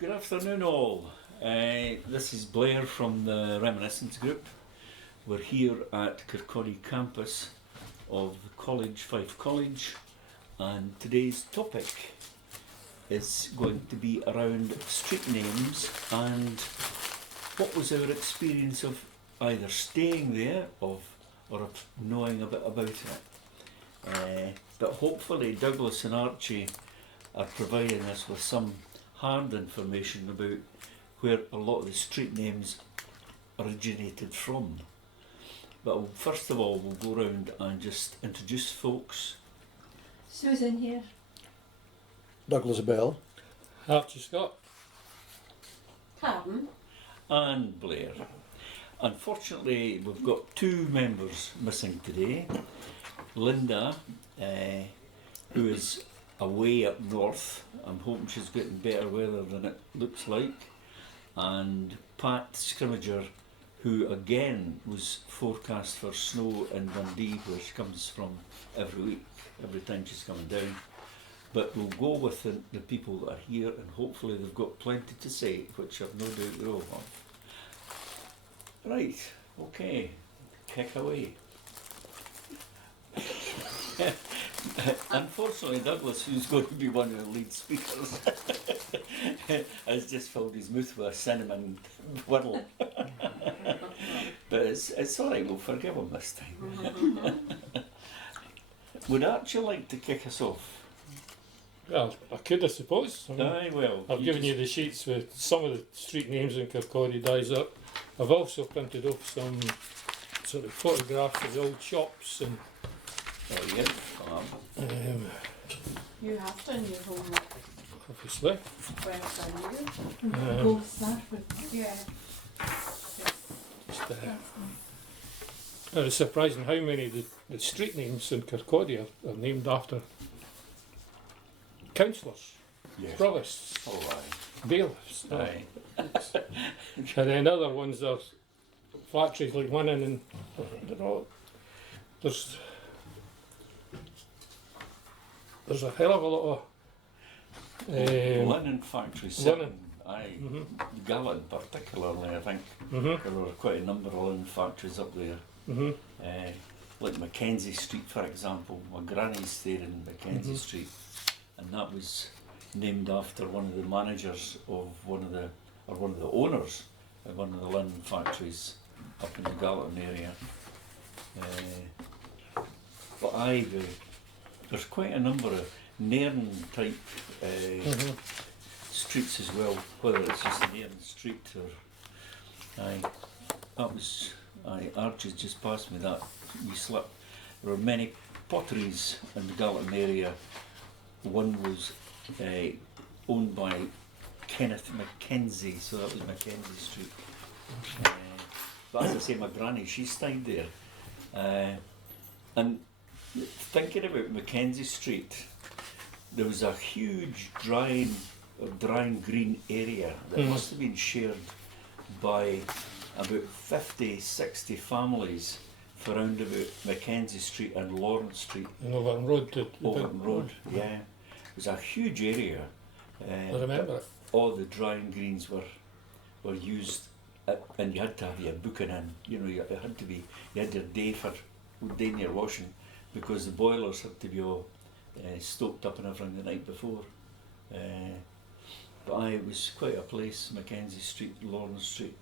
Good afternoon all. This is Blair from the Reminiscence Group. We're here at KIrkcaldy campus of College, Fife College, and today's topic is going to be around street names and what was our experience of either staying there or knowing a bit about it. But hopefully Douglas and Archie are providing us with some hard information about where a lot of the street names originated from. But first of all, we'll go around and just introduce folks. Susan here. Douglas Bell. Archie Scott. Carmen. And Blair. Unfortunately, we've got two members missing today. Linda, who is away up north. I'm hoping she's getting better weather than it looks like. And Pat Scrimmager, who again was forecast for snow in Dundee, where she comes from every week, every time she's coming down. But we'll go with the people that are here, and hopefully they've got plenty to say, which I've no doubt they all have. Right, okay, kick away. Unfortunately, Douglas, who's going to be one of the lead speakers, has just filled his mouth with a cinnamon whirl. But it's all right, we'll forgive him this time. Would Archie like to kick us off? Well, I could, I suppose. Aye, well. I've given you the sheets with some of the street names in Kirkcaldy, Dysart. I've also printed off some sort of photographs of the old shops and. Oh, yeah. You have done your homework. Obviously. Well done you. Um, Yeah. Just, it was surprising how many of the street names in Kirkcaldy are named after councillors, Yes. provosts, Oh, aye. bailiffs. Aye. And then other ones are factories like linen and there's a hell of a lot of Linen factories. linen. Aye. Mhm. Galatown particularly, I think. Mhm. There were quite a number of linen factories up there. Mhm. Like Mackenzie Street, for example. My granny stayed in Mackenzie Mhm. Street, and that was named after one of the managers of one of the owners of one of the linen factories up in the Galatown area. But aye, there's quite a number of Nairn type Mhm. streets as well, whether it's just Nairn Street or Archie's just passed me that wee slip. There are many potteries in the Galatown area. One was owned by Kenneth Mackenzie, so that was Mackenzie Street. But as I say, my granny, she stayed there. And thinking about Mackenzie Street, there was a huge drying green area that must have been shared by about 50, 60 families for around about Mackenzie Street and Lawrence Street. And Overton Road to Overton Road, yeah. It was a huge area. I remember it. All the drying greens were used, and you had to have your booking in. You know, you had your day in your washing, because the boilers had to be all stoked up and everything the night before. But it was quite a place, Mackenzie Street, Lawrence Street,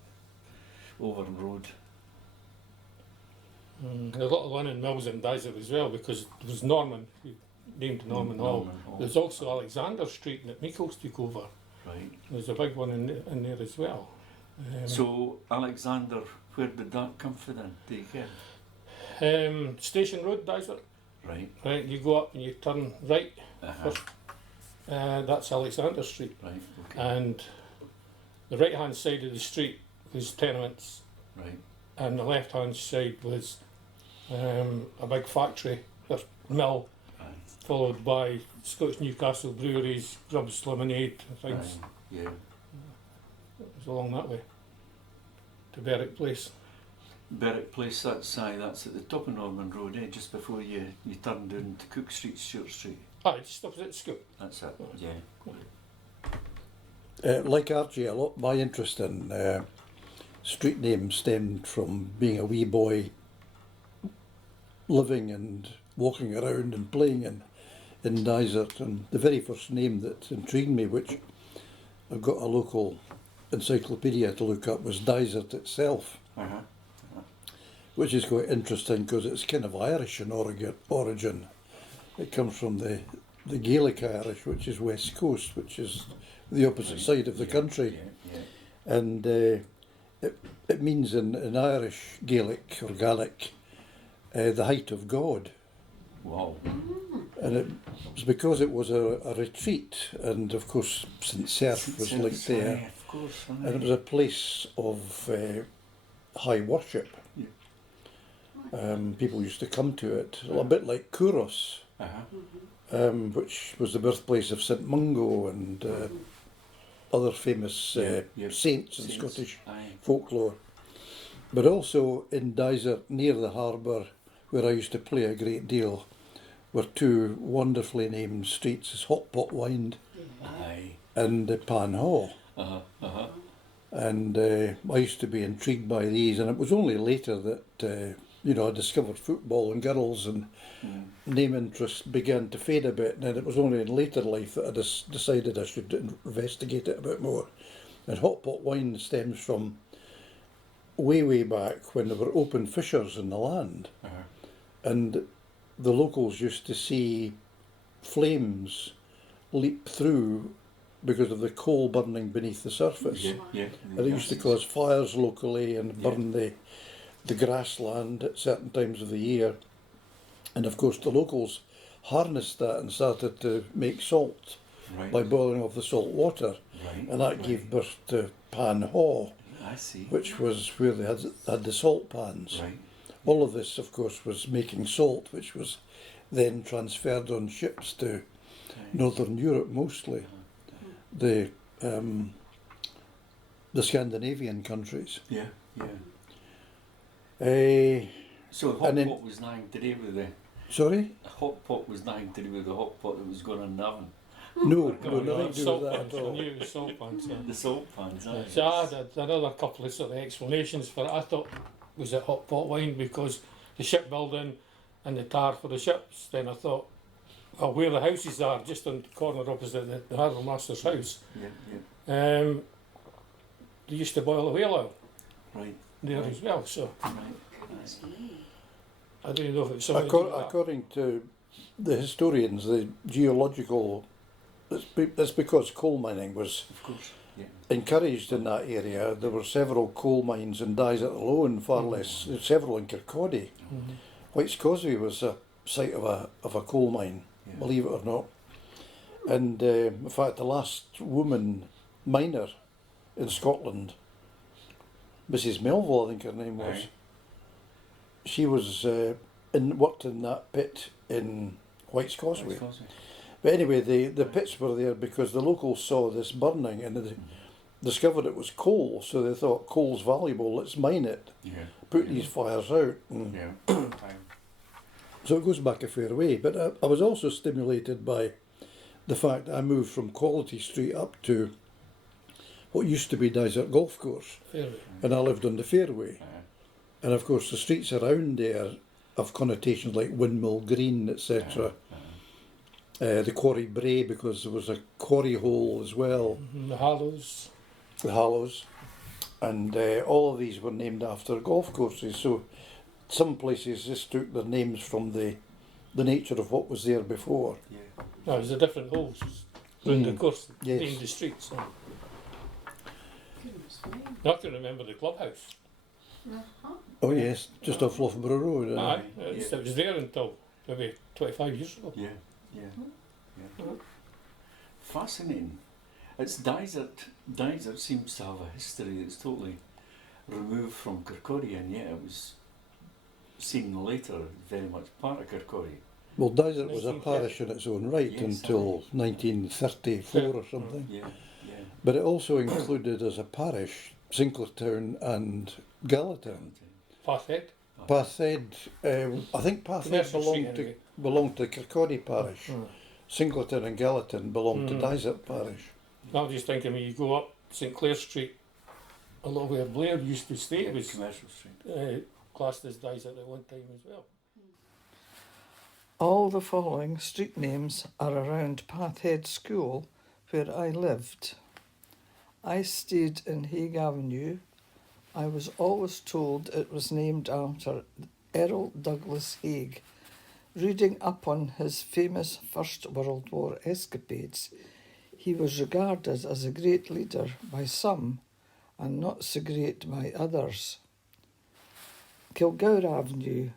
Overton Road. A lot of linen mills in Dysart as well, because there was Norman, named Norman Hall. There's also Alexander Street that Meikles took over. Right. There's a big one in there as well. So Alexander, where did that come from then? Do you care? Station Road, Dysart. Right. Right, you go up and you turn right Uh-huh. first. That's Alexander Street. Right. Okay. And the right hand side of the street was tenements, Right. and the left hand side was a big factory or mill, Aye. followed by Scottish Newcastle breweries, Grubbs Lemonade and things. Aye. Yeah. It was along that way to Berwick Place. Berwick Place, that's at the top of Norman Road, just before you turn down to Cook Street, Stewart Street. Aye, just opposite the school. That's it, yeah. Like Archie, a lot my interest in street names stemmed from being a wee boy living and walking around and playing in Dysart. And the very first name that intrigued me, which I've got a local encyclopedia to look up, was Dysart itself, which is quite interesting because it's kind of Irish in origin. It comes from the Gaelic Irish, which is West Coast, which is the opposite side of the country. And it means in Irish Gaelic or Gaelic the height of God. Wow. And it was because it was a retreat, and of course St. Cerf was linked there, Of course, and it was a place of high worship. People used to come to it, a bit like Kouros, which was the birthplace of St. Mungo and other famous saints in Scottish folklore. But also in Dysart, near the harbour, where I used to play a great deal, were two wonderfully named streets, as Hot Pot Wynd and Pan Hall. And I used to be intrigued by these, and it was only later that I discovered football and girls, and name interest began to fade a bit. And then it was only in later life that I decided I should investigate it a bit more. And Hot Pot Wynd stems from way back when there were open fissures in the land, and the locals used to see flames leap through because of the coal burning beneath the surface. And it used to cause fires locally and burn the grassland at certain times of the year. And of course the locals harnessed that and started to make salt by boiling off the salt water. And that gave birth to Pan Hall, which was where they had the salt pans. All of this, of course, was making salt, which was then transferred on ships to Northern Europe mostly, the Scandinavian countries. So hot pot was nothing to do with the... Sorry? Hot pot was nothing to do with the hot pot that was going in the oven. No, nothing to do salt with that pans, at I all. knew it was salt pans. The salt pans, So I had another couple of sort of explanations for it. I thought was it hot pot wine because the shipbuilding and the tar for the ships. Then I thought, well, where the houses are, just on the corner opposite the harbour master's house, they used to boil the whale oil there as well. So I don't know if it's something. According to the historians, the geological, it's because coal mining was encouraged in that area. There were several coal mines in Dysart alone, far less, several in Kirkcaldy. White's Causeway was a site of a coal mine, believe it or not. And in fact, the last woman miner in Scotland, Mrs. Melville, I think her name was, she was worked in that pit in White's Causeway. But anyway, the pits were there because the locals saw this burning and they discovered it was coal, so they thought coal's valuable, let's mine it, put these fires out. And so it goes back a fair way. But I was also stimulated by the fact that I moved from Quality Street up to what used to be Dysart Golf Course, and I lived on the Fairway. And of course the streets around there have connotations like Windmill Green, etc. The Quarry Bray, because there was a quarry hole as well. The Hallows. The Hallows. And all of these were named after golf courses. So some places just took their names from the nature of what was there before. No, it was the different holes around the course, named the streets. I can remember the clubhouse. Oh yes, just off Loughborough Road. Aye, it was there until maybe 25 years ago. Fascinating. It's Dysart. Dysart seems to have a history that's totally removed from Kirkcaldy, and yet it was seen later very much part of Kirkcaldy. Well, Dysart was a parish in its own right until 1934 or something. But it also included as a parish Sinclairtown and Galatown. Pathead. Pathead, I think Pathead belonged to Kirkcaldy parish. Sinclairtown and Galatown belonged to Dysart parish. I was just thinking when you go up St Clair Street, a lot where Blair used to stay was Commercial Street. classed as Dysart at one time as well. All the following street names are around Pathead School, where I lived. I stayed in Hague Avenue. I was always told it was named after Errol Douglas Haig. Reading up on his famous First World War escapades, he was regarded as a great leader by some and not so great by others. Kilgour Avenue.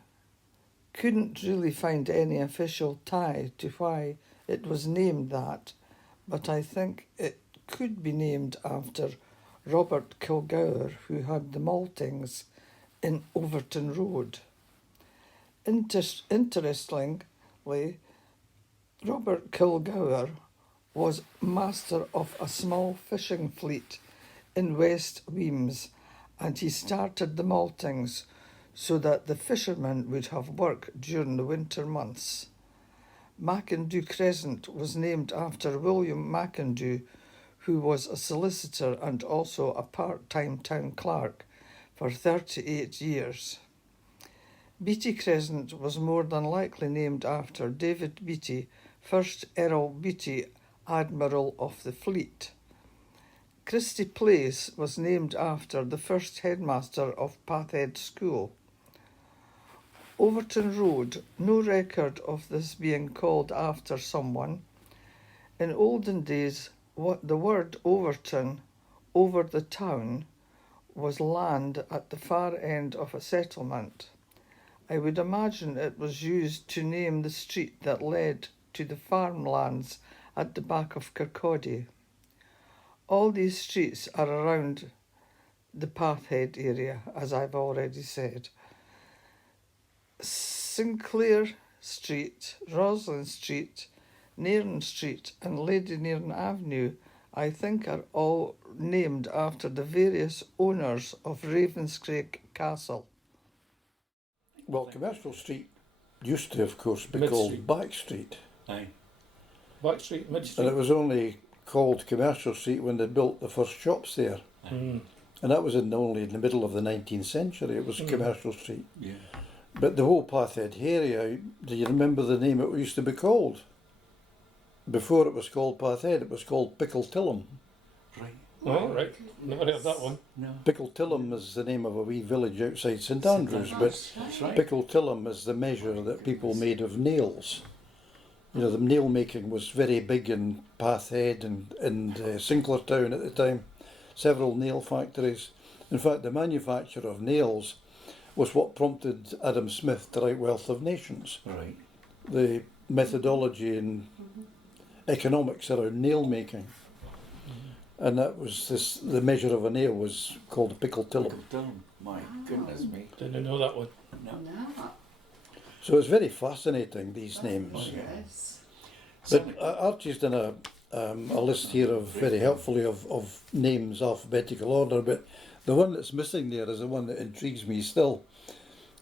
Couldn't really find any official tie to why it was named that, but I think it could be named after Robert Kilgour, who had the maltings in Overton Road. Interestingly, Robert Kilgour was master of a small fishing fleet in West Weems, and he started the maltings so that the fishermen would have work during the winter months. Mackendoo Crescent was named after William Mackendoo, who was a solicitor and also a part-time town clerk for 38 years. Beatty Crescent was more than likely named after David Beatty, first Earl Beatty, Admiral of the Fleet. Christie Place was named after the first headmaster of Pathead School. Overton Road, no record of this being called after someone. In olden days, the word Overton, over the town, was land at the far end of a settlement. I would imagine it was used to name the street that led to the farmlands at the back of Kirkcaldy. All these streets are around the Pathead area, as I've already said. Sinclair Street, Roslyn Street, Nairn Street and Lady Nairn Avenue, I think, are all named after the various owners of Ravenscraig Castle. Well, Commercial Street used to, of course, be Mid called Street. Back Street. Aye. Back Street, Mid And Street. it was only called Commercial Street when they built the first shops there. Mm. And that was only in the middle of the 19th century. It was Commercial Street. Yeah. But the whole Pathead area, do you remember the name it used to be called? Before it was called Pathead, it was called Pickletillum. Right. Oh, right. Never heard that one. No. Pickletillum is the name of a wee village outside St Andrews, but That's right. Pickletillum is the measure that people made of nails. You know, the nail making was very big in Pathead and Sinclairtown at the time. Several nail factories. In fact, the manufacture of nails was what prompted Adam Smith to write Wealth of Nations. Right. The methodology in economics around nail making. And that was the measure of a nail was called a pickletillum. Galatown. My goodness me. Didn't know that one. No. No. So it's very fascinating, these names. Oh, yeah. Yes. But Archie's done a list here of very helpfully of names alphabetical order, but the one that's missing there is the one that intrigues me still,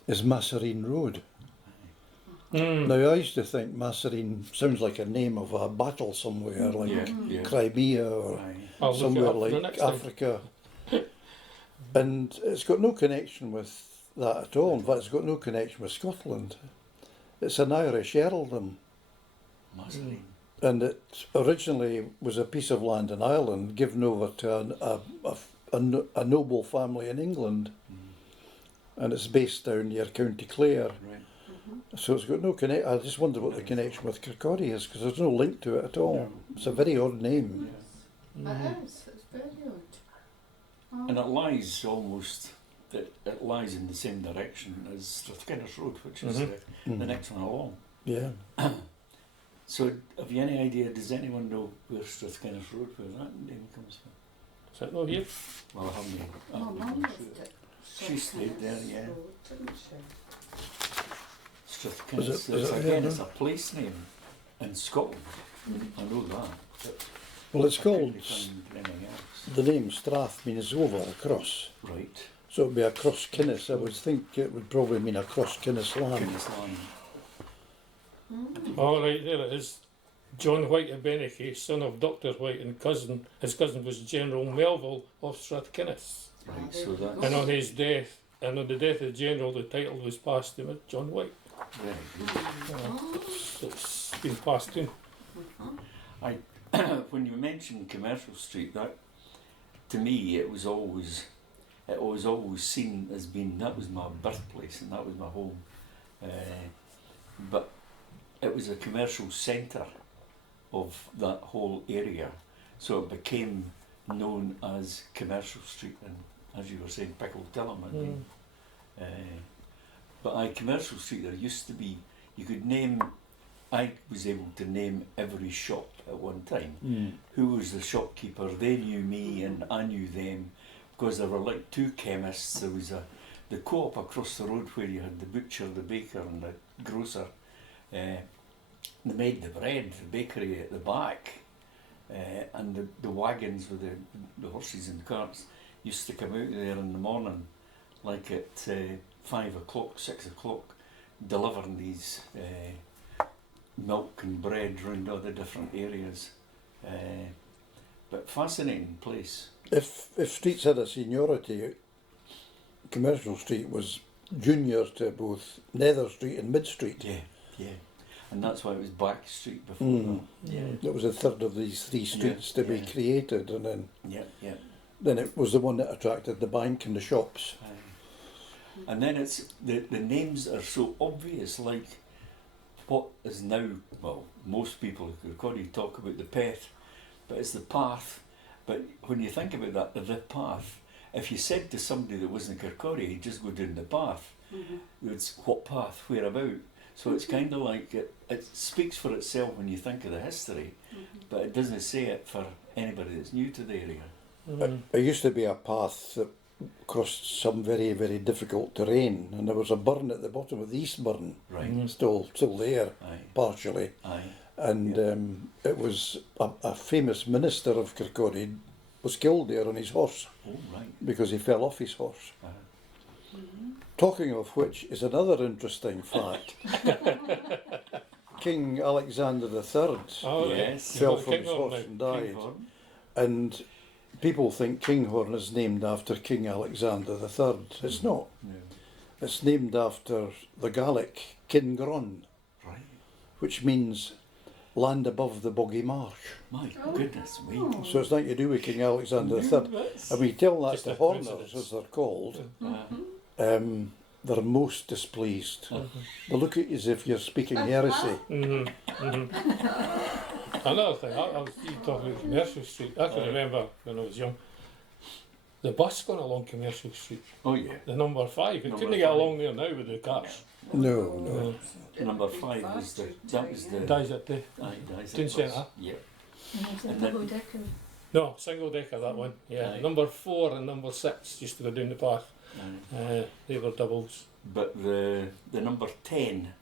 is Masserine Road. Mm. Now I used to think Masserine sounds like a name of a battle somewhere, like Yeah. Crimea or Aye. I'll look it somewhere up for the like next time. Africa. And it's got no connection with that at all. In fact, it's got no connection with Scotland. It's an Irish earldom. Masserine. And it originally was a piece of land in Ireland given over to a noble family in England, and it's based down near County Clare. Right. So it's got no connection. I just wonder what the connection with Kirkcaldy is, because there's no link to it at all. It's a very odd name. It is. It's very odd. And it lies almost, it lies in the same direction as Strathkinnis Road, which is the next one along. Yeah. So have you any idea, does anyone know where Strathkinnis Road, where that name comes from? Is that not here? Well, I haven't. My I'm mum not lived sure. at She stayed there, yeah. Road, didn't she? Strathkinnis, Is it it's, here again, now? it's a place name in Scotland. I know that. But Well, it's I called, couldn't find anything else. the name Strath means over, across. Right. So it would be across Kinnis. I would think it would probably mean across Kinnis land. Kinnis Land. Oh, right, there it is. John White of Beneke, son of Dr. White, and his cousin was General Melville of Strathkinnis. Right, so that's And on his death, and on the death of the general, the title was passed to John White. very good. So it's been passed to him. When you mentioned Commercial Street, that to me it was always seen as being that was my birthplace and that was my home. But it was a commercial centre of that whole area, so it became known as Commercial Street, and as you were saying, Pickled Tillam. But Commercial Street, there used to be, I was able to name every shop at one time. Who was the shopkeeper? They knew me and I knew them, because there were like two chemists. There was the co-op across the road where you had the butcher, the baker and the grocer. They made the bread, the bakery at the back, and the wagons with the horses and carts used to come out there in the morning, like at 5 o'clock, 6 o'clock, delivering these milk and bread round all the different areas. But fascinating place. If streets had a seniority, Commercial Street was junior to both Nether Street and Mid Street. Yeah. And that's why it was Back Street before that. Yeah. It was a third of these three streets to be created, and then then it was the one that attracted the bank and the shops. And then it's the names are so obvious, like what is now, well, most people in Kirkcaldy talk about the Path, but it's the Path. But when you think about that, the Path, if you said to somebody that wasn't Kirkcaldy, he'd just go down the path. It's what path, where about? So it's kind of like it speaks for itself when you think of the history, but it doesn't say it for anybody that's new to the area. There used to be a path that crossed some very, very difficult terrain, and there was a burn at the bottom of the East Burn, still there, partially. And it was a famous minister of Kirkcaldy was killed there on his horse because he fell off his horse. Talking of which is another interesting fact. King Alexander III fell from his horse and died. And people think Kinghorn is named after King Alexander III. It's not. No. It's named after the Gaelic Kingron, which means land above the boggy marsh. My goodness me. So it's nothing to do with King Alexander III. And we tell that to Horners, as they're called. They're most displeased. They look at you as if you're speaking heresy. Another thing, I was talking about Commercial Street. I can remember when I was young, the bus going along Commercial Street. Oh yeah. The number 5. You couldn't get along there now with the cars. No. Number 5 was the Dysart there. Town centre. Yeah. Double decker. No, single decker, that one. Yeah. Number 4 and number 6 used to go down the path. They were doubles. But the number 10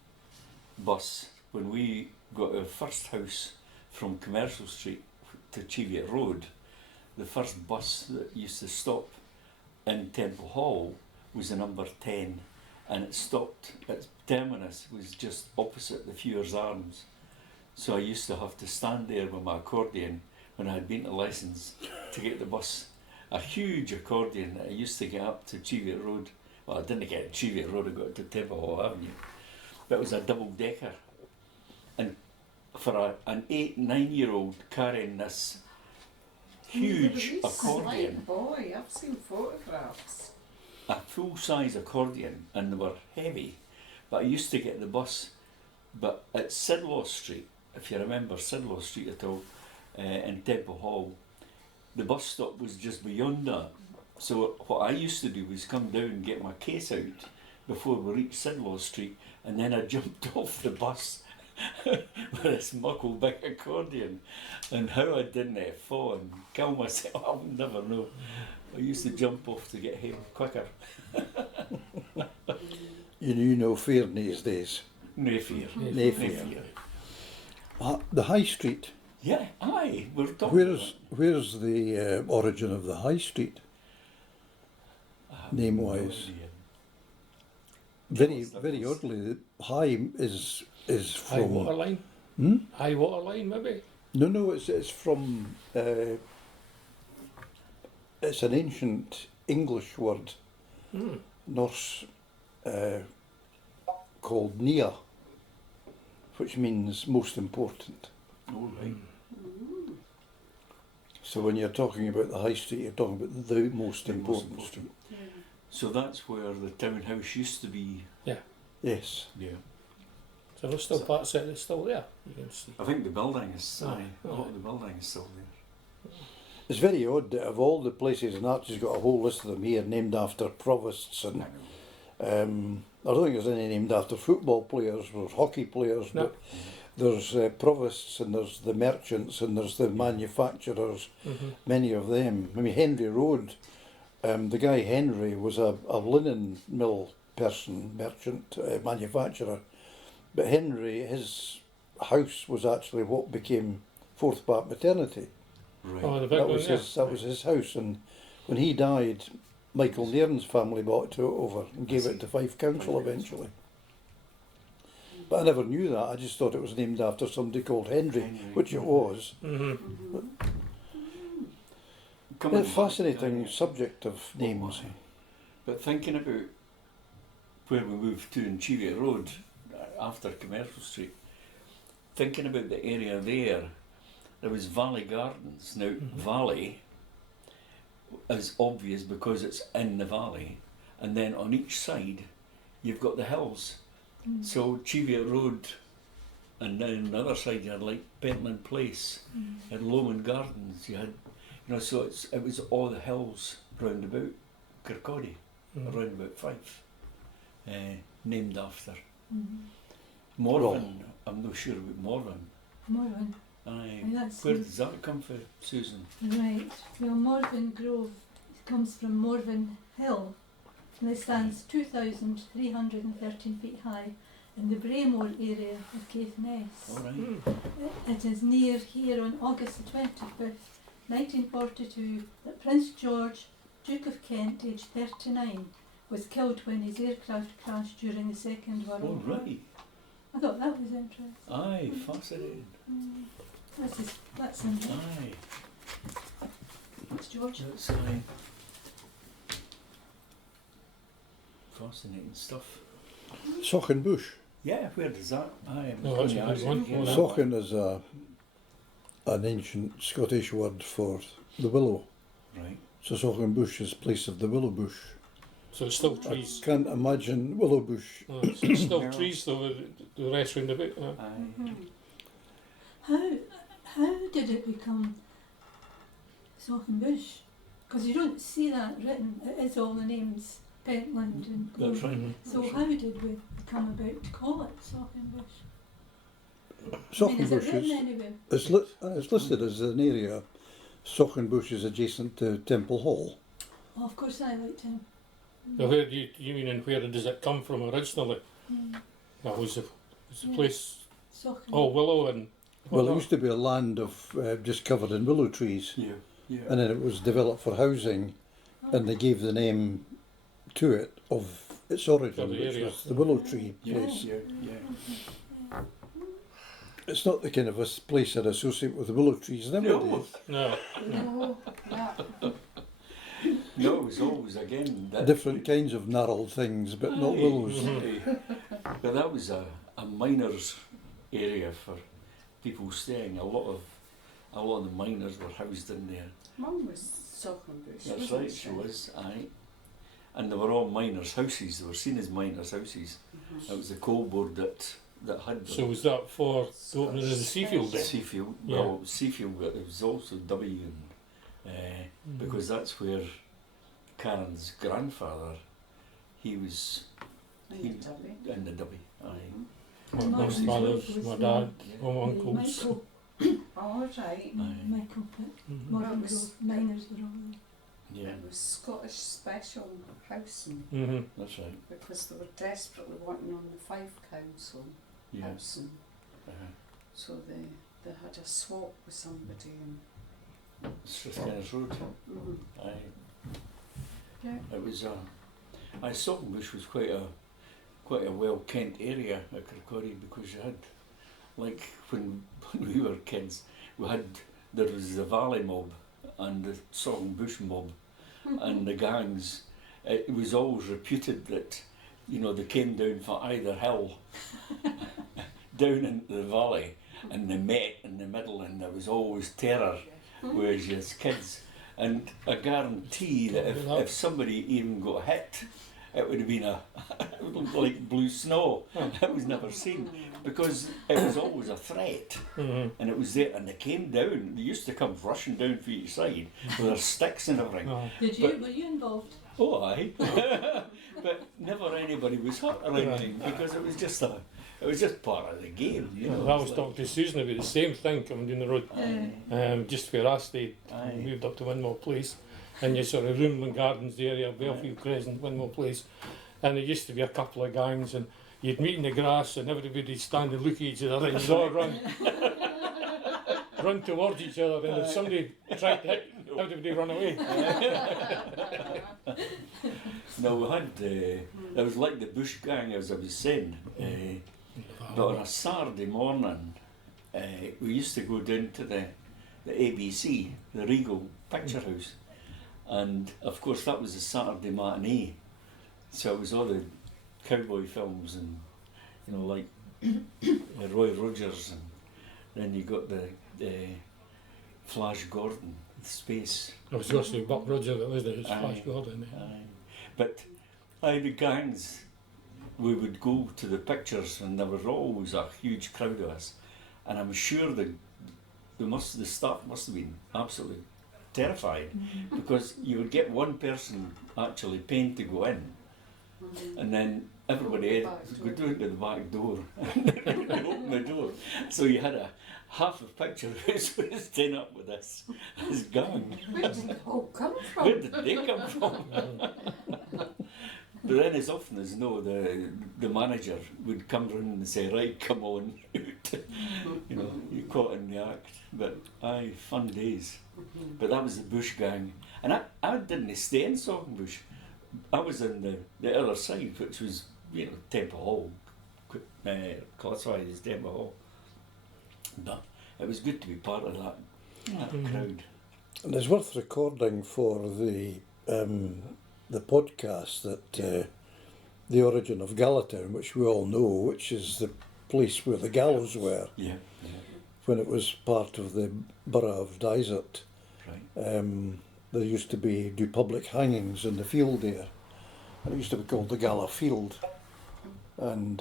bus, when we got our first house from Commercial Street to Cheviot Road, the first bus that used to stop in Temple Hall was the number 10, and it stopped, its terminus was just opposite the Feuer's Arms. So I used to have to stand there with my accordion when I had been to lessons to get the bus. A huge accordion that I used to get up to Cheviot Road. Well, I didn't get to Cheviot Road, I got to Temple Hall Avenue. But it was a double decker. And for an 8-9-year-old carrying this huge accordion, Boy, I've seen photographs. a full-size accordion, and they were heavy. But I used to get the bus, but at Sidlaw Street, if you remember Sidlaw Street at all, in Temple Hall, the bus stop was just beyond that. So what I used to do was come down and get my case out before we reached Sidlaw Street, and then I jumped off the bus with this muckle big accordion, and how I didn't fall and kill myself, I'll never know. I used to jump off to get home quicker. You knew no fear these days. No fear. No fear. The High Street. Yeah, aye, we're talking Where's the origin of the High Street, name-wise? Very oddly, the High is High from water line. High water line, maybe? No, it's from. It's an ancient English word, Norse, called Nia, which means most important. All right. So when you're talking about the high street, you're talking about the most The most important important. street. So that's where the townhouse used to be. Yes. Yeah. So there's still parts of it that's still there, you can see. I think the building is. Aye. A lot of the building is still there. It's very odd that of all the places, and Archie's got a whole list of them here named after provosts, and I don't think there's any named after football players or hockey players, No. but there's provosts and there's the merchants and there's the manufacturers, many of them. I mean, Henry Road, the guy Henry was a linen mill person, merchant, manufacturer, but Henry, his house was actually what became Forth Park Maternity. Right. Oh, the big one, yeah. That was his house, and when he died, Michael Nairn's family bought it over and gave it to Fife Council eventually. But I never knew that. I just thought it was named after somebody called Henry, which it was. Coming It's a fascinating back, subject of names. But thinking about where we moved to in Cheviot Road after Commercial Street, thinking about the area there was Valley Gardens. Now, Valley is obvious because it's in the valley, and then on each side you've got the hills. So Cheviot Road, and then on the other side you had like Pentland Place, you had Lomond Gardens, you had, so it was all the hills round about Kirkcaldy, around about Fife, named after. Morven, I'm not sure about Morven. Morven. Aye. And that's Where does that come from, Susan? right. Well, Morven Grove comes from Morven Hill, and it stands 2,313 feet high in the Braemore area of Caithness. All right. It is near here on August the 25th, 1942, that Prince George, Duke of Kent, aged 39, was killed when his aircraft crashed during the Second World All War. right. I thought that was interesting. Aye, fascinating. That's interesting. Aye. It's George. That's fascinating stuff. Sauchan Bush. Yeah, where does that? Aye, No, that's a good one. Yeah. Well, Sauchan is an ancient Scottish word for the willow. Right. So Sauchan Bush is place of the willow bush. So it's still I trees. can't imagine willow bush. So it's still trees though, the rest round about. Aye. How did it become Sauchan Bush? Because you don't see that written. It is all the names, Pentland and That's right. So how did we come about to call it Sauchan Bush? Sauchan Is it Bush written is anywhere? it's listed as an area. Sauchan Bush is adjacent to Temple Hall. Oh, of course I liked him. Now where do you mean, and where does it come from originally? That was the place, Sauchan. Willow and... Well, it used to be a land of just covered in willow trees, Yeah. Yeah. and then it was developed for housing, and they gave the name to it of its origin, For the which area. was the willow tree Yeah. place. Yeah. It's not the kind of a place I'd associate with the willow trees nowadays. No. No, that. No, it was always again that Different kinds of gnarled things, but not willows. But that was a miners' area for people staying. A lot of the miners were housed in there. Mum was Sauchan Bush. That's wasn't right, she was. Aye. And they were all miners' houses. They were seen as miners' houses. It was the coal board that had them. So was that for the opening of the Seafield then? Seafield. Yeah. Well, it was Seafield, but it was also W, and because that's where Karen's grandfather, he was In Derby. in the W. Aye. My Martin's brothers, Road was my the- dad, my uncles. Michael. All right. Aye. Michael put Mhm. Morven That was- Grove. Miners were all there. Yeah, It was Scottish Special Housing Mhm. that's right. because they were desperately wanting on the Fife Council Yeah. housing. So they had a swap with somebody and It's just kind of road. Aye. Yeah. It was Sauchan Bush was quite a well kent area at Kirkcaldy because you had like when we were kids, there was the Valley mob and the Song Bush mob and the gangs. It was always reputed that, you know, they came down for either hill, down into the valley, and they met in the middle, and there was always terror, whereas as kids. And I guarantee that if somebody even got hit, it would have been it would look like blue snow. It was never seen, because it was always a threat, and it was there. And they came down. They used to come rushing down for each side with their sticks and everything. Were you involved? Oh, aye. But never anybody was hurt or anything, because it was just part of the game. You know, I was talking to Susan about the same thing coming down the road, just where I stayed. Moved up to Windmill Place, and you sort of Roomland Gardens area, Belfield Crescent, Windmill Place, and there used to be a couple of gangs, and you'd meet in the grass, and everybody'd stand and look at each other, and you'd all run towards each other, and if somebody tried to hit, everybody run away. No, we had, it was like the Bush gang, as I was saying, but on a Saturday morning, we used to go down to the ABC, the Regal Picture House, and of course that was a Saturday matinee, so it was all the cowboy films and, you know, like Roy Rogers, and then you got the Flash Gordon, Space. I was going to say Buck Roger, that wasn't it? It was Flash Gordon. But the gangs, we would go to the pictures, and there was always a huge crowd of us, and I'm sure the staff must have been absolutely terrified, because you would get one person actually paying to go in, and then everybody would go down to the back door and open the door. So you had a half of picture house was staying up with this gang. Where did it all come from? Where did they come from? But then, as often as no, the manager would come round and say, "Right, come on," you know, you caught in the act. But aye, fun days. But that was the Bush gang, and I didn't stay in Saukenbush. I was in the other side, which was, you know, Temple Hall, classified as Temple Hall. But it was good to be part of that crowd. And it's worth recording for the podcast that the origin of Galatown, which we all know, which is the place where the gallows were, when it was part of the borough of Dysart. Right. There used to do public hangings in the field there, and it used to be called the Gala Field, and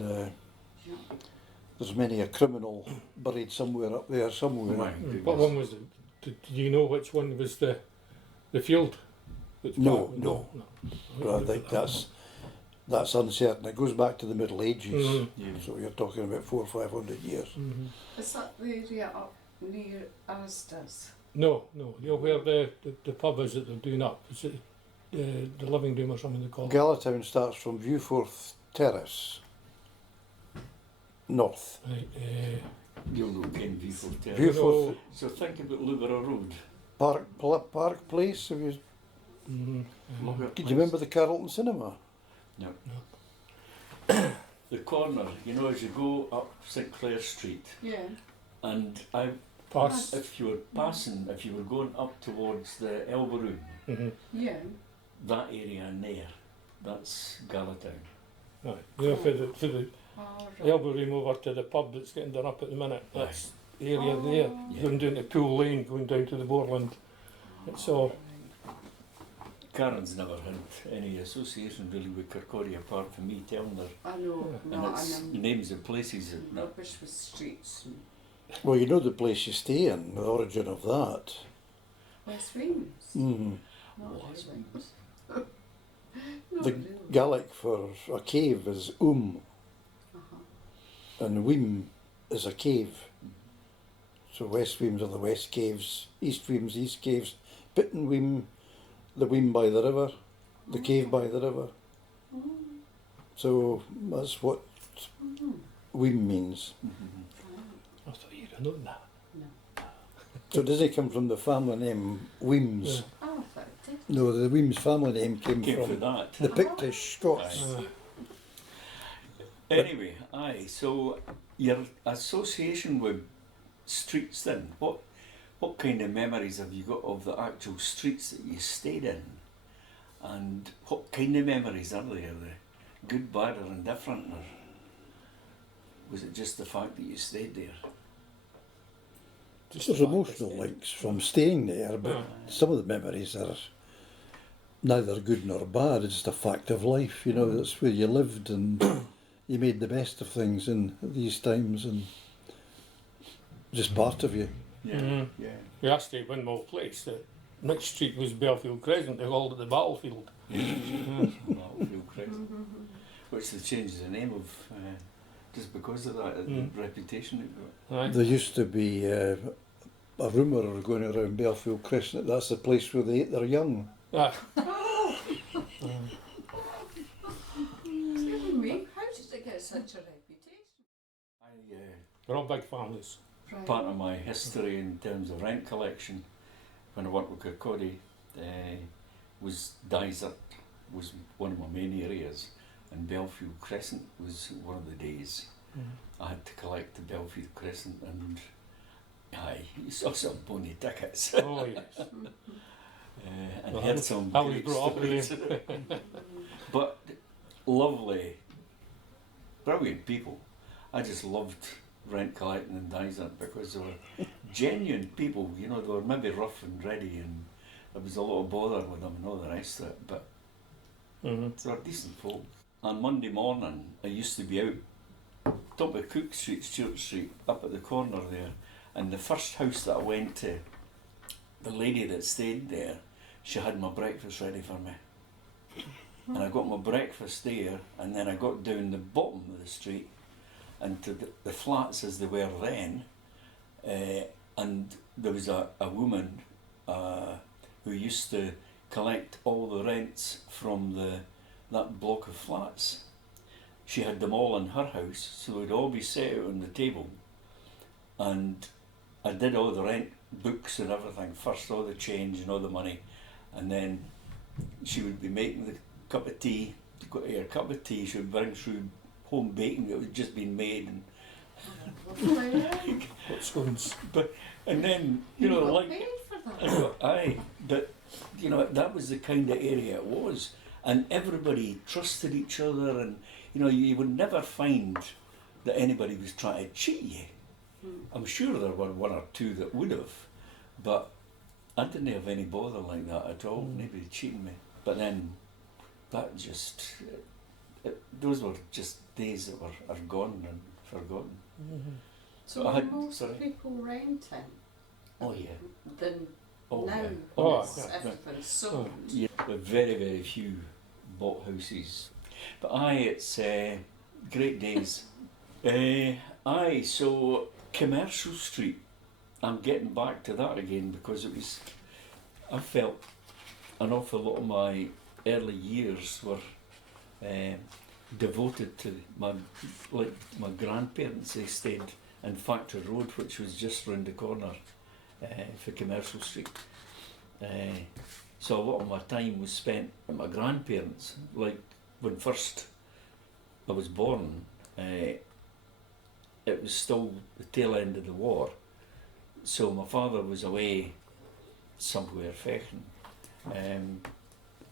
there's many a criminal buried somewhere up there somewhere. What one was it? Do you know which one was the field? No. But I think that's uncertain. It goes back to the Middle Ages, so you're talking about 400 or 500 years. Is that the area up near Asda's? No. You know where the pub is that they're doing up? Is it the Living Room or something they call it? Galatown starts from Viewforth Terrace, north. Right, You'll know Ken Viewforth Terrace. Viewforth. So think about Loughborough Road. Park Place. Have you? Do you remember the Carlton Cinema? No. The corner, you know, as you go up St Clair Street. Yeah. And if you were going up towards the Elbow Room, Yeah. that area in there, that's Galatown. right. You know, for the Elbow Room over to the pub that's getting done up at the minute, that's the area there. Going down to Pool Lane, going down to the Borland. It's all. Karen's never had any association really with Kirkcaldy apart from me telling her. I know. And it's names of places. Rubbish with streets. Well, you know the place you stay in, the origin of that. West Wings. Not really. The Gaelic for a cave is and Weem is a cave. So West Weems are the West Caves, East Weems, East Caves, Pitton Weem, the Weem by the river, the cave by the river. So that's what Weem means. I thought you'd have known that. So does it come from the family name Weems? Oh, I thought it did. No, the Weems family name came for from that. the Pictish Scots. Anyway, aye, so your association with streets then, what kind of memories have you got of the actual streets that you stayed in? And what kind of memories are there? The good, bad or indifferent? Or was it just the fact that you stayed there? There's emotional links from staying there, but some of the memories are neither good nor bad. It's just a fact of life, you know. That's where you lived, and you made the best of things in these times, and just part of you. Yeah, yeah. We asked at Windmill Place that next street was Belfield Crescent. They called it the Battlefield. Battlefield Crescent, which they changed the name of just because of that, the reputation it got. Right. There used to be a rumour going around Belfield Crescent that that's the place where they ate their young. Ah, Excuse me, how did it get such a reputation? they're all big families. Right. Part of my history in terms of rent collection when I worked with Kirkcaldy was Dysart was one of my main areas, and Belfield Crescent was one of the days. I had to collect the Belfield Crescent, and aye, you saw some bony tickets. Oh yes. And Well, heard some I was great brought up with stories. But lovely, brilliant people. I just loved rent collecting in Dysart because they were genuine people. You know, they were maybe rough and ready, and there was a lot of bother with them and all the rest of it, but they were decent folk. On Monday morning, I used to be out top of Cook Street, Stewart Street, up at the corner there, and the first house that I went to, the lady that stayed there, she had my breakfast ready for me. And I got my breakfast there, and then I got down the bottom of the street and to the flats as they were then, and there was a woman who used to collect all the rents from that block of flats. She had them all in her house, so they'd all be set out on the table, and I did all the rent books and everything first, all the change and all the money, and then she would be making the cup of tea. To go to her cup of tea, she would bring through home baking that had just been made, and What scones? and then you know, got like paid for that. I go, aye, but you know, that was the kind of area it was, and everybody trusted each other, and you know, you would never find that anybody was trying to cheat you. I'm sure there were one or two that would have, but I didn't have any bother like that at all. Nobody cheating me. But then that just, those were just days that are gone and forgotten. So I are had- most sorry. people renting Oh yeah. than Oh now? yeah. Oh, It's yeah. everything's sold. Yeah, with very, very few bought houses. But aye, it's great days. Aye, so Commercial Street, I'm getting back to that again because it was, I felt an awful lot of my early years were devoted to my grandparents. They stayed in Factory Road, which was just round the corner for Commercial Street. So a lot of my time was spent at my grandparents. Like when first I was born, it was still the tail end of the war. So my father was away somewhere fechting.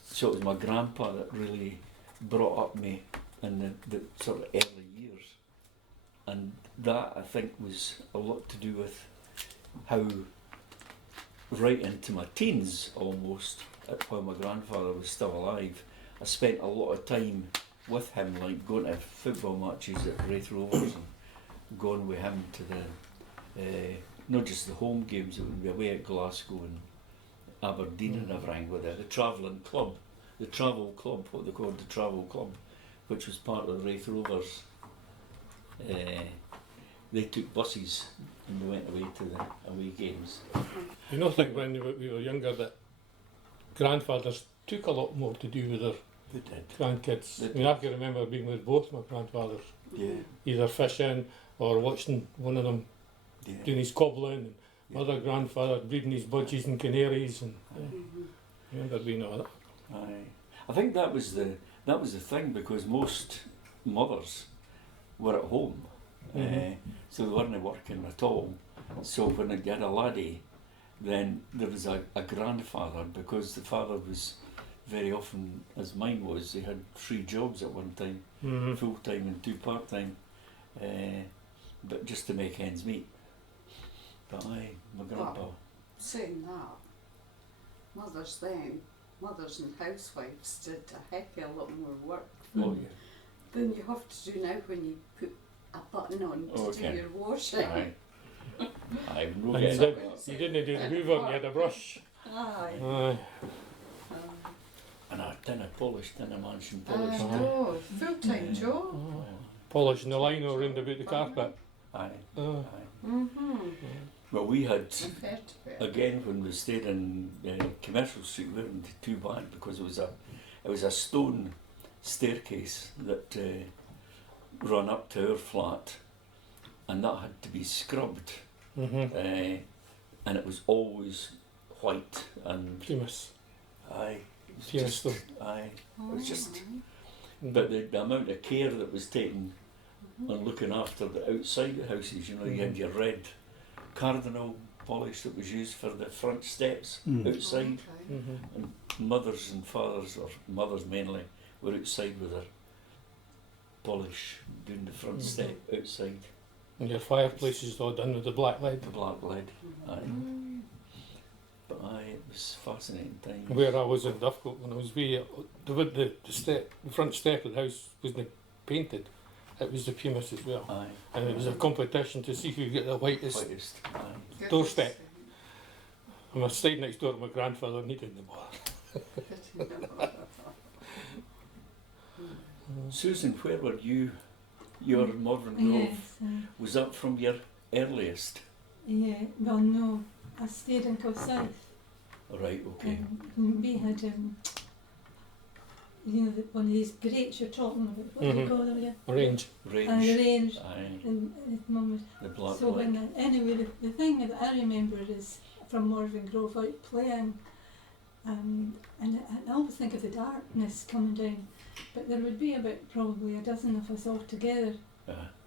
So it was my grandpa that really brought up me in the sort of early years. And that, I think, was a lot to do with how right into my teens almost, while my grandfather was still alive, I spent a lot of time with him, like going to football matches at Wraith Rovers and going with him to the, not just the home games, it would be away at Glasgow and Aberdeen and everything with the travelling club, the travel club, what they called the travel club, which was part of the Wraith Rovers. They took buses and they went away to the away games. You know, think when we were younger that grandfathers took a lot more to do with their They did. grandkids. They I mean, I can remember being with both my grandfathers, Yeah. either fishing or watching one of them Yeah. doing his cobbling, and my other grandfather breeding his budgies and canaries, and I remember being all that. Aye. I think that was the thing, because most mothers were at home, so they weren't working at all. So when you had a laddie, then there was a grandfather, because the father was very often, as mine was, they had 3 jobs at one time, full time and 2 part time, but just to make ends meet. But my grandpa. Well, saying that, mothers and housewives did a heck of a lot more work Oh than you have to do now when you put a button on to do your washing. Aye. Aye, no And getting you didn't do the hoover, you had a brush. Aye. Aye. and a tin of polish, tin of mansion I polish. know, full-time job. Polishing the lino round about the carpet. Aye. Oh. Aye. Mm-hmm. Well, we had, Fair to it. again, when we stayed in Commercial Street, we weren't too bad, because it was a stone staircase that ran up to our flat, and that had to be scrubbed, and it was always white and Pumice. aye, it was Pumice just, stone. aye, it was just. Alright. But the amount of care that was taken on looking after the outside of the houses, you know, you had your red cardinal polish that was used for the front steps outside, Okay. and mothers and fathers, or mothers mainly, were outside with their polish doing the front step outside, And your fireplace is all done with the black lead. the black lead. Aye. Mm. But aye, it was fascinating time. Where I was in Duffield when I was wee, the step, the front step of the house wasn't painted. It was the pumice as well. Aye. And it was a competition to see who could get the whitest. Whitest. Aye. Good Doorstep. to And I stayed next door to my grandfather and he didn't bother. see. Susan, where were you? Your Morven Grove, Yes. was that from your earliest? Yeah, well, no, I stayed in Kilsyth. Right, okay. And we had, you know, one of these grates you're talking about. What do you call them again? Range. Range. And the range. Aye. And his mum was. The black So light. when anyway, the thing that I remember is from Morven Grove out playing, and I always think of the darkness coming down, but there would be about probably a dozen of us all together,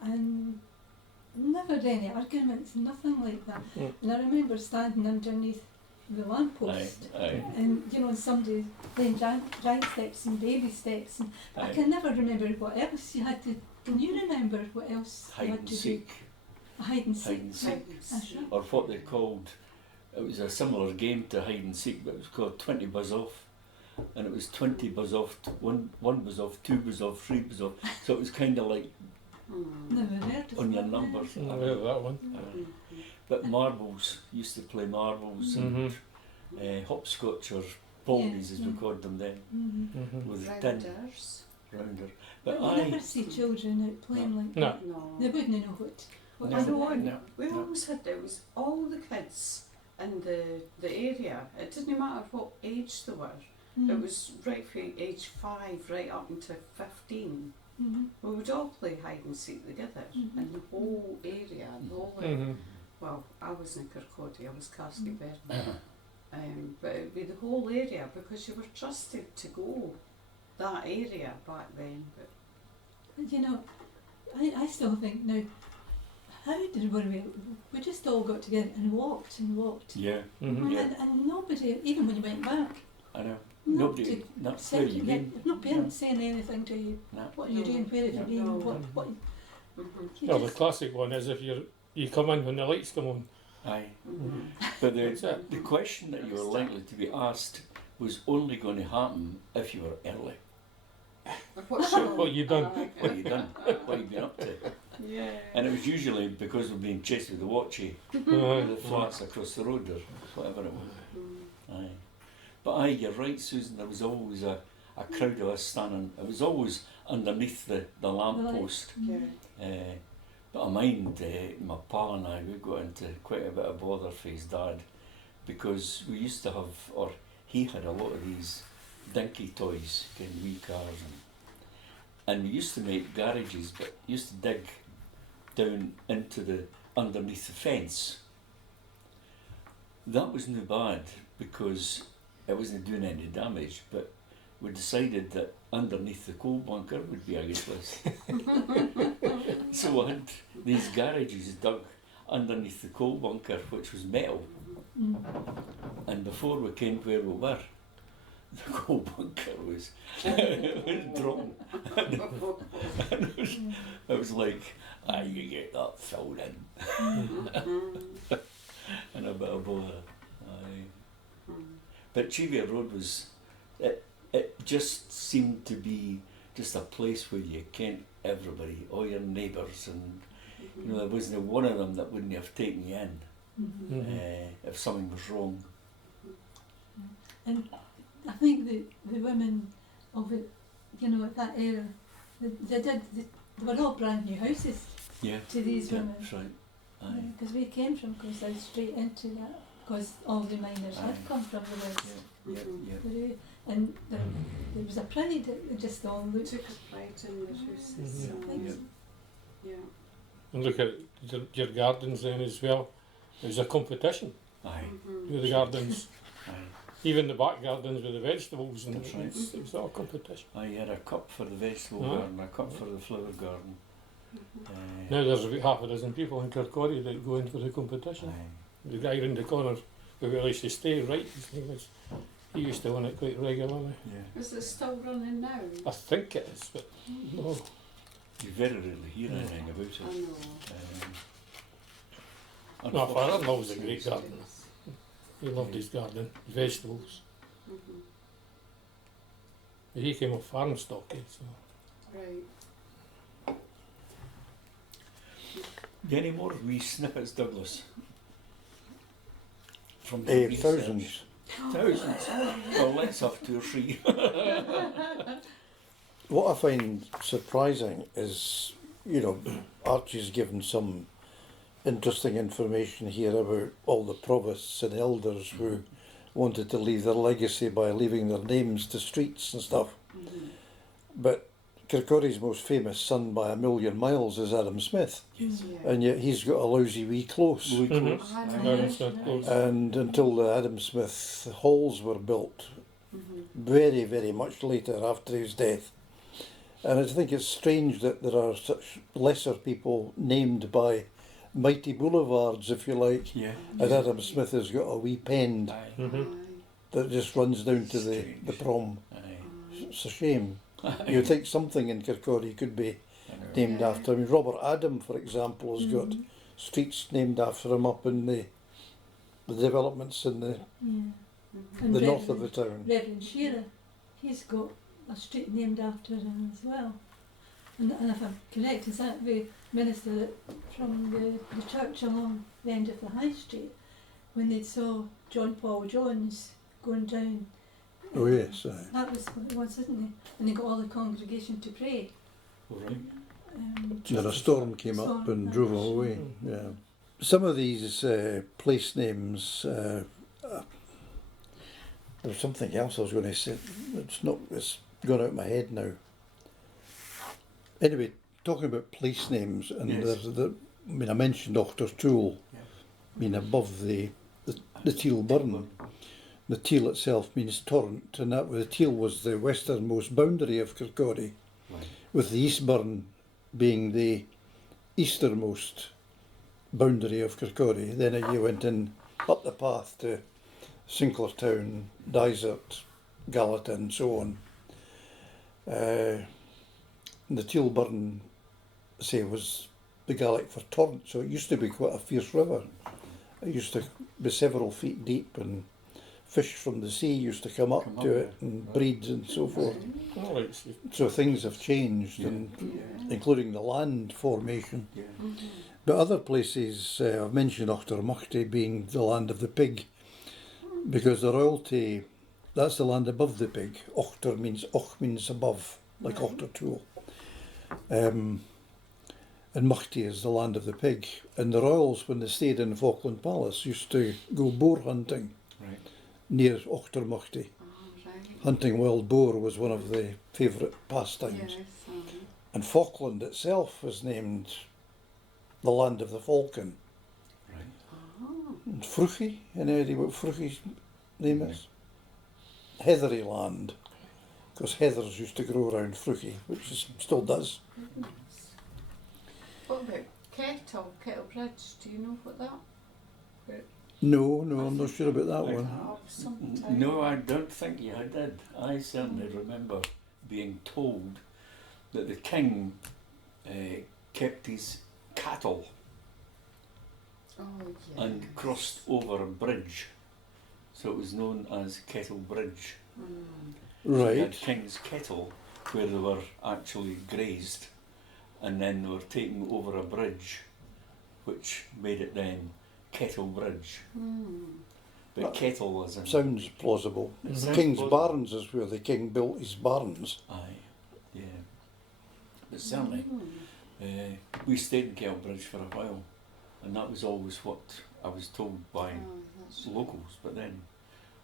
and never any arguments, nothing like that. Mm. And I remember standing underneath the lamppost, Aye. and you know, somebody playing giant steps and baby steps, and I Aye. can never remember what else you had to. Can you remember what else you Hide had and to seek. do? Hide and seek. Hide and seek. That's right. Or what they called, it was a similar game to hide and seek, but it was called 20 buzz off. And it was 20 buzz off, one buzz off, 2 buzz off, 3 buzz off. So it was kind of like Never heard of on your that. numbers. I remember that one. But marbles, used to play marbles and hopscotch or baldies as we called them then, Mm-hmm. with tin Rounders. rounder. But But you never see children out playing like No. that. No. They wouldn't know what No. is it. No. No. We No. always had, there was all the kids in the area. It didn't matter what age they were. Mm. It was right from age 5 right up until 15. Mm-hmm. We would all play hide and seek together in the whole area. The whole, well, I was in Kirkcaldy, I was Caskeberg. But it would be the whole area because you were trusted to go that area back then. But You know, I still think now, how did we just all got together and walked and walked. Yeah, Mm-hmm. And nobody, even when you went back, I know. nobody Nobody, not where said you to been. you, no parents saying anything to you. No. What are you doing? Where have you been? No. What you Well, the just- classic one is if you come in when the lights come on. Aye. mhm. But That's the it. question that you were likely to be asked was only going to happen if you were early. What's So what you done? What have you done? What have you been up to? Yeah. And it was usually because we've been chased with the watchy, Uh, the flats across the road or whatever it was. Mm. Aye. But aye, you're right, Susan, there was always a crowd of us standing. It was always underneath the lamppost. Yeah. But I mind my pa and I, we got into quite a bit of bother for his dad because we used to have, or he had a lot of these dinky toys, kind of wee cars, and we used to make garages, but used to dig down into the underneath the fence. That was no bad because it wasn't doing any damage, but we decided that underneath the coal bunker would be a good place. So we had these garages dug underneath the coal bunker, which was metal. And before we came where we were, the coal bunker was, it was drawn. And it was like, you get that filled in. And a bit of bother. Aye. But Cheviot Road was, it just seemed to be just a place where you kent everybody, all your neighbours, and you know, there wasn't one of them that wouldn't have taken you in if something was wrong. And I think the women of it, you know, at that era, they were all brand new houses to these women. That's right. Because we came from Coast straight into that, because all the miners had come from the west. And there was a pride that just all looked. Took a pride in their houses. Yeah. And look at your gardens then as well. It was a competition with the gardens. Even the back gardens with the vegetables, and it was all competition. You had a cup for the vegetable garden, a cup for the flower garden. Now there's about half a dozen people in Kirkcaldy that go in for the competition. The guy in the corner who we used to stay, right, his name is, he used to win it quite regularly. Is it still running now? I think it is, but no. You very rarely hear anything about it. I know. My father-in-law was a great gardener. He loved his garden, vegetables. He came off farm stock, so. Right. Any more wee snippets, Douglas? From thousands. Thousands. Well, let's have 2 or 3. What I find surprising is, you know, Archie's given some interesting information here about all the provosts and elders who wanted to leave their legacy by leaving their names to streets and stuff. But Kirkcaldy's most famous son by a million miles is Adam Smith, and yet he's got a lousy wee close. And until the Adam Smith halls were built, very, very much later after his death. And I think it's strange that there are such lesser people named by mighty boulevards, if you like, and Adam Smith has got a wee pend that just runs down to the prom. It's a shame. You'd think something in Kirkcaldy could be named after him. Robert Adam, for example, has got streets named after him up in the developments in the north of the town. Reverend Shearer, he's got a street named after him as well. And if I'm correct, is that the minister from the church along the end of the High Street, when they saw John Paul Jones going down? Oh yes, that was what it was, isn't it? And they got all the congregation to pray. Right. Then a storm came up and drove them away. Yeah. Some of these place names. There was something else I was going to say. It's gone out of my head now. Anyway, talking about place names, and I mentioned Ochtertool, above the Teal Burn. The Teal itself means torrent, and the Teal was the westernmost boundary of Kirkcaldy, with the East Burn being the easternmost boundary of Kirkcaldy. Then you went in up the path to Sinclairtown, Dysart, Galatown, and so on. The Teal Burn, say, was the Gaelic for torrent, so it used to be quite a fierce river. It used to be several feet deep, and fish from the sea used to come up to it and breed and so forth. So things have changed, including the land formation. But other places, I've mentioned Ochtermuchty being the land of the pig, because the royalty, that's the land above the pig. Ochter means, Och means above, like Ochtertool. And Muchty is the land of the pig. And the royals, when they stayed in Falkland Palace, used to go boar hunting near Ochtermuchty. Hunting wild boar was one of the favourite pastimes. And Falkland itself was named the land of the falcon. And Fruchy, any idea what Fruchy's name is? Heathery land. because heathers used to grow around Fruchie, which still does. Goodness. What about Kettle Bridge? Do you know what that? No, I'm not sure about that one. No, I don't think I did. I certainly remember being told that the king kept his cattle Oh, yeah. and crossed over a bridge, so it was known as Kettle Bridge. So you had Right. King's Kettle, where they were actually grazed, and then they were taken over a bridge, which made it then Kettle Bridge. But That kettle as in... Sounds plausible. It sounds King's plausible. Barns is where the king built his barns. Aye, yeah. But certainly, we stayed in Kettle Bridge for a while, and that was always what I was told by locals, but then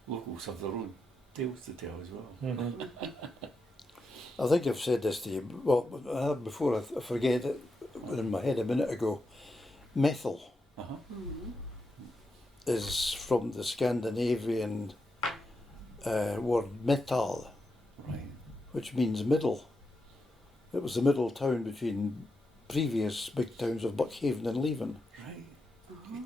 locals have their own tales to tell as well. I think I've said this to you, well, before I forget it, in my head a minute ago. Methyl Uh-huh. is from the Scandinavian word metal, Right. which means middle. It was the middle town between previous big towns of Buckhaven and Leven. Right. Right.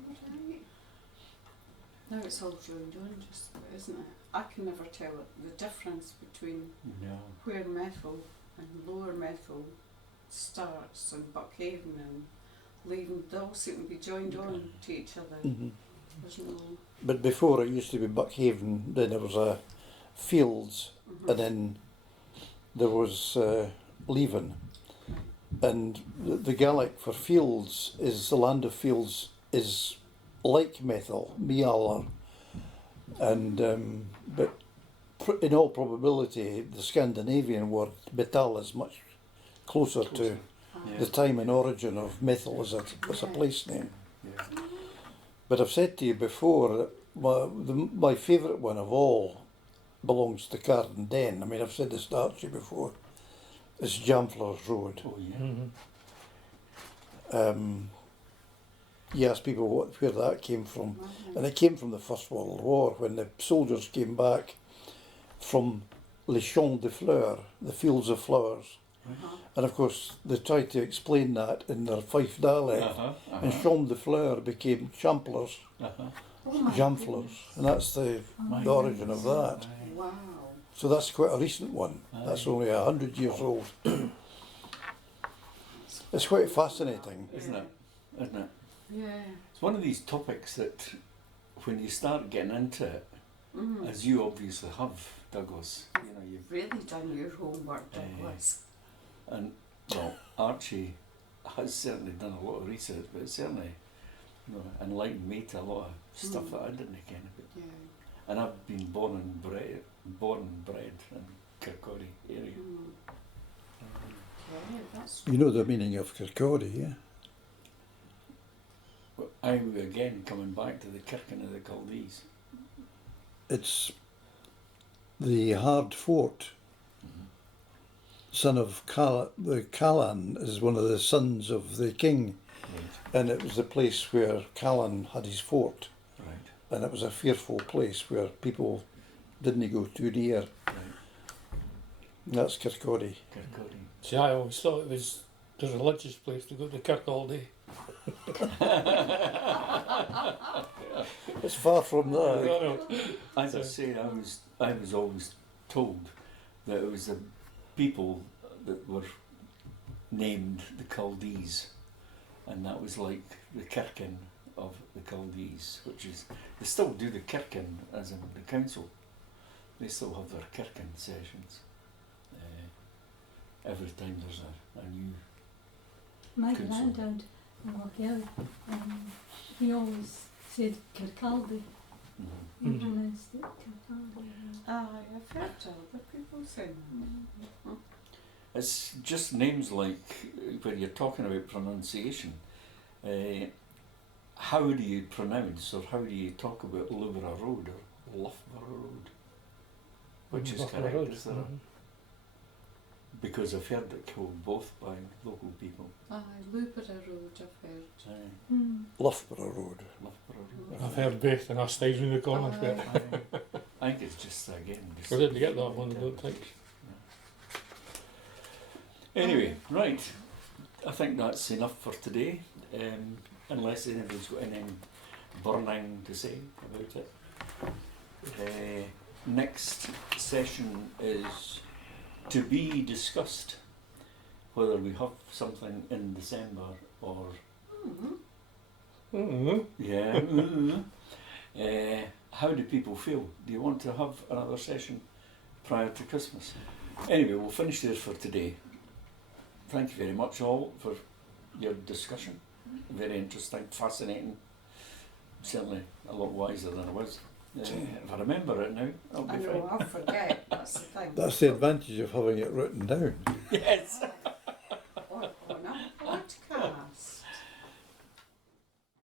Now it's all joined on just about, isn't it? I can never tell the difference between No. where Methil and Lower Methil starts and Buckhaven and Leven. They all seem to be joined on to each other. There's no... But before it used to be Buckhaven, then there was a Fields, and then there was Leven. And the Gaelic for fields is the land of fields is like Methil, Mialar. And but in all probability, the Scandinavian word metal is much closer to the time and origin of Methil as a place name. Yeah. But I've said to you before that my favourite one of all belongs to Cardenden. I mean, I've said this to Archie before. It's Jamflers Road. Oh yeah. You ask people where that came from, and it came from the First World War when the soldiers came back from Les Champs de Fleurs, the fields of flowers. And of course, they tried to explain that in their Fife dialect, and Champs de Fleurs became Champlers, Jamflers, and that's the origin of that. Wow. So that's quite a recent one. That's only 100 years old. It's quite fascinating. Isn't it? Isn't it? Yeah. It's one of these topics that when you start getting into it, as you obviously have, Douglas, you know, you've Really done your homework, Douglas. and well, Archie has certainly done a lot of research, but it's certainly, you know, enlightened me to a lot of stuff that I didn't ken about. Yeah. And I've been born and bred in Kirkcaldy area. Yeah, that's You know the meaning of Kirkcaldy, yeah? But I'm again coming back to the Kirkin of the Caldees. It's the hard fort. Son of the Callan is one of the sons of the king, and it was the place where Callan had his fort, and it was a fearful place where people didn't go too near. That's Kirkcaldy. Kirkcaldy. See, I always thought it was the religious place to go to KIrkcaldy. It's far from that. As I say, I was always told that it was the people that were named the Caldees, and that was like the Kirkin of the Caldees, which is, they still do the Kirkin as in the council. They still have their Kirkin sessions. Every time there's a new... My Council. granddad, Kelly, he always said Kirkcaldy. He pronounced it Kirkcaldy. I've heard other people saying that. It's just names like, when you're talking about pronunciation, how do you pronounce or how do you talk about Loughborough Road or Loughborough Road? Which is Loughborough correct, Road. is there? Because I've heard it called both by local people. Loughborough Road, I've heard. Loughborough Road. Loughborough Road. I've heard both, and I stayed in the corner. I think it's just, again, just... We didn't get that one, I don't think. Anyway, right. I think that's enough for today. Unless anybody's got anything burning to say about it. Next session is to be discussed. Whether we have something in December or how do people feel? Do you want to have another session prior to Christmas? Anyway, we'll finish there for today. Thank you very much all for your discussion. Very interesting, fascinating. Certainly a lot wiser than I was. If I remember it now, I'll be fine. I know, I'll forget. That's the thing. That's the advantage of having it written down. Yes.